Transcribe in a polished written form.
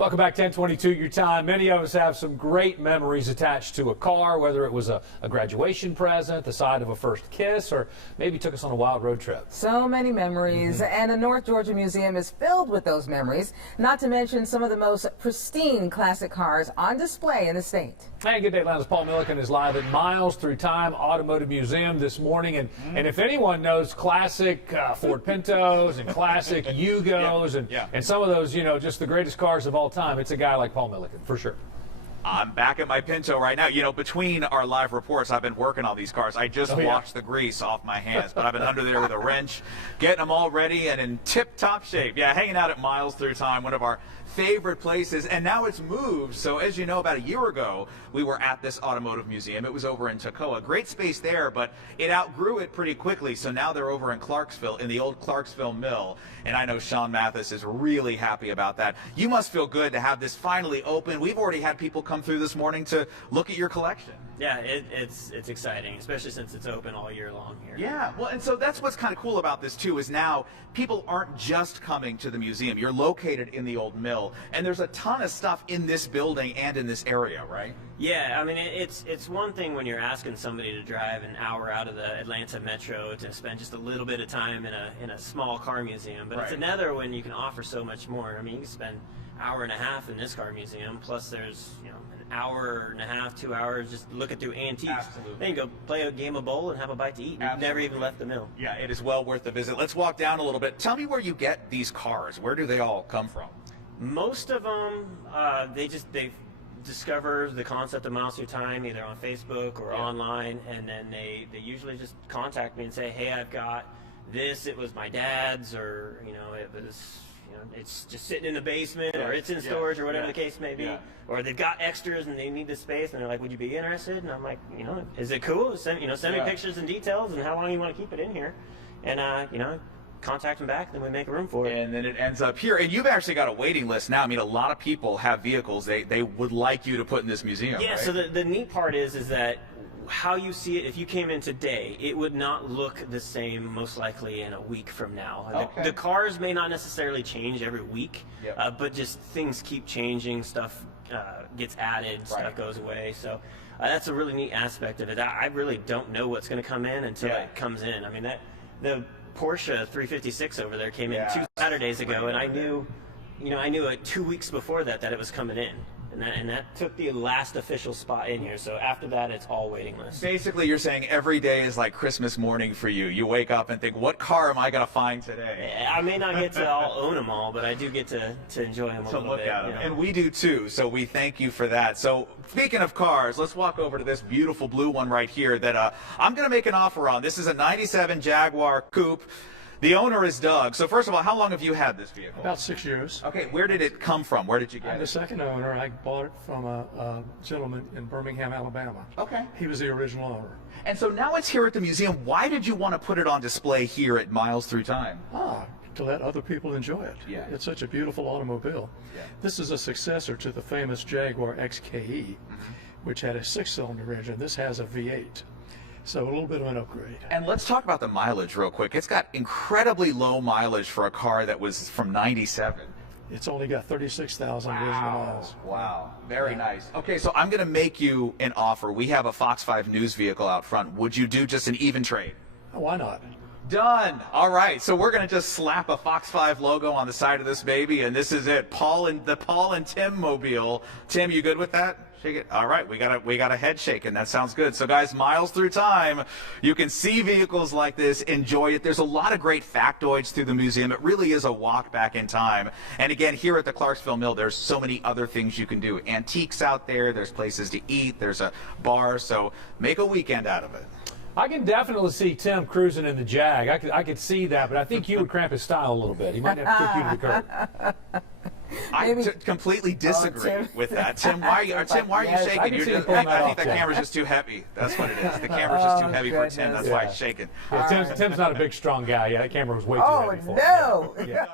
Welcome back, 1022 your time. Many of us have some great memories attached to a car, whether it was a graduation present, the side of a first kiss, or maybe took us on a wild road trip. So many memories, and the North Georgia Museum is filled with those memories, not to mention some of the most pristine classic cars on display in the state. Hey, good day, Atlanta's Paul Milliken is live at Miles Through Time Automotive Museum this morning, and if anyone knows classic Ford Pintos and classic Yugos and some of those, you know, just the greatest cars of all time, it's a guy like Paul Milliken, for sure. I'm back at my Pinto right now. You know, between our live reports, I've been working on these cars. I just washed the grease off my hands, but I've been under there with a wrench, getting them all ready and in tip-top shape. Yeah, hanging out at Miles Through Time, one of our favorite places, and now it's moved. So as you know, about a year ago, we were at this automotive museum. It was over in Toccoa. Great space there, but it outgrew it pretty quickly. So now they're over in Clarkesville, in the Old Clarkesville Mill, and I know Sean Mathis is really happy about that. You must feel good to have this finally open. We've already had people come through this morning to look at your collection. Yeah, it's exciting, especially since it's open all year long here. Yeah, well, and so that's what's kind of cool about this too, is now people aren't just coming to the museum. You're located in the old mill, and there's a ton of stuff in this building and in this area, right? Yeah, I mean, it's one thing when you're asking somebody to drive an hour out of the Atlanta Metro to spend just a little bit of time in a small car museum, but it's another when you can offer so much more. I mean, you can spend an hour and a half in this car museum, plus there's, you know, an hour and a half, 2 hours just looking through antiques. Absolutely. Then you go play a game of bowl and have a bite to eat. You've never even left the mill. Yeah, it is well worth the visit. Let's walk down a little bit. Tell me where you get these cars. Where do they all come from? Most of them, they discover the concept of Miles Through Time either on Facebook or online, and then they usually just contact me and say, hey, I've got this, it was my dad's, or, you know, it was, you know, it's just sitting in the basement, or it's in storage, or whatever the case may be, or they've got extras and they need the space, and they're like, would you be interested? And I'm like, you know, is it cool? Send me pictures and details and how long you want to keep it in here, and you know, contact them back, then we make room for it. And then it ends up here. And you've actually got a waiting list now. I mean, a lot of people have vehicles they would like you to put in this museum. Yeah, right? so the neat part is that how you see it, if you came in today, it would not look the same most likely in a week from now. Okay. The cars may not necessarily change every week, but just things keep changing, stuff gets added, stuff goes away. So that's a really neat aspect of it. I really don't know what's going to come in until it comes in. I mean, the Porsche 356 over there came in 2 Saturdays ago, and I knew, you know, I knew 2 weeks before that it was coming in, and that took the last official spot in here. So after that, it's all waiting list. Basically, you're saying every day is like Christmas morning for you. You wake up and think, what car am I going to find today? I may not get to all own them all, but I do get to enjoy them a little bit. To look at them, you know? and we do too. So we thank you for that. So speaking of cars, let's walk over to this beautiful blue one right here that I'm going to make an offer on. This is a '97 Jaguar Coupe. The owner is Doug. So first of all, how long have you had this vehicle? About 6 years. Okay, where did it come from? Where did you get I'm it? the second owner. I bought it from a gentleman in Birmingham, Alabama. Okay. He was the original owner. And so now it's here at the museum. Why did you want to put it on display here at Miles Through Time? To let other people enjoy it. Yeah. It's such a beautiful automobile. Yeah. This is a successor to the famous Jaguar XKE, which had a 6-cylinder engine. This has a V8. So a little bit of an upgrade. And let's talk about the mileage real quick. It's got incredibly low mileage for a car that was from '97. It's only got 36,000 original miles. Wow. Very nice. Okay, so I'm going to make you an offer. We have a Fox 5 News vehicle out front. Would you do just an even trade? Why not? Done. All right, so we're going to just slap a Fox 5 logo on the side of this baby, and this is it. The Paul and Tim mobile. Tim, you good with that? Shake it. All right, we got a head shaking. That sounds good. So guys, Miles Through Time, you can see vehicles like this, enjoy it. There's a lot of great factoids through the museum. It really is a walk back in time. And again, here at the Clarkesville Mill, there's so many other things you can do. Antiques out there, there's places to eat, there's a bar, so make a weekend out of it. I can definitely see Tim cruising in the Jag. I could see that, but I think you would cramp his style a little bit. He might have to kick you to the curb. I completely disagree with that. Tim, why are you shaking? I think the camera's just too heavy. That's what it is. The camera's just too heavy for Tim. That's why he's shaking. Yeah, Tim's not a big, strong guy. Yeah, that camera was way too heavy for him. Oh, no! Yeah.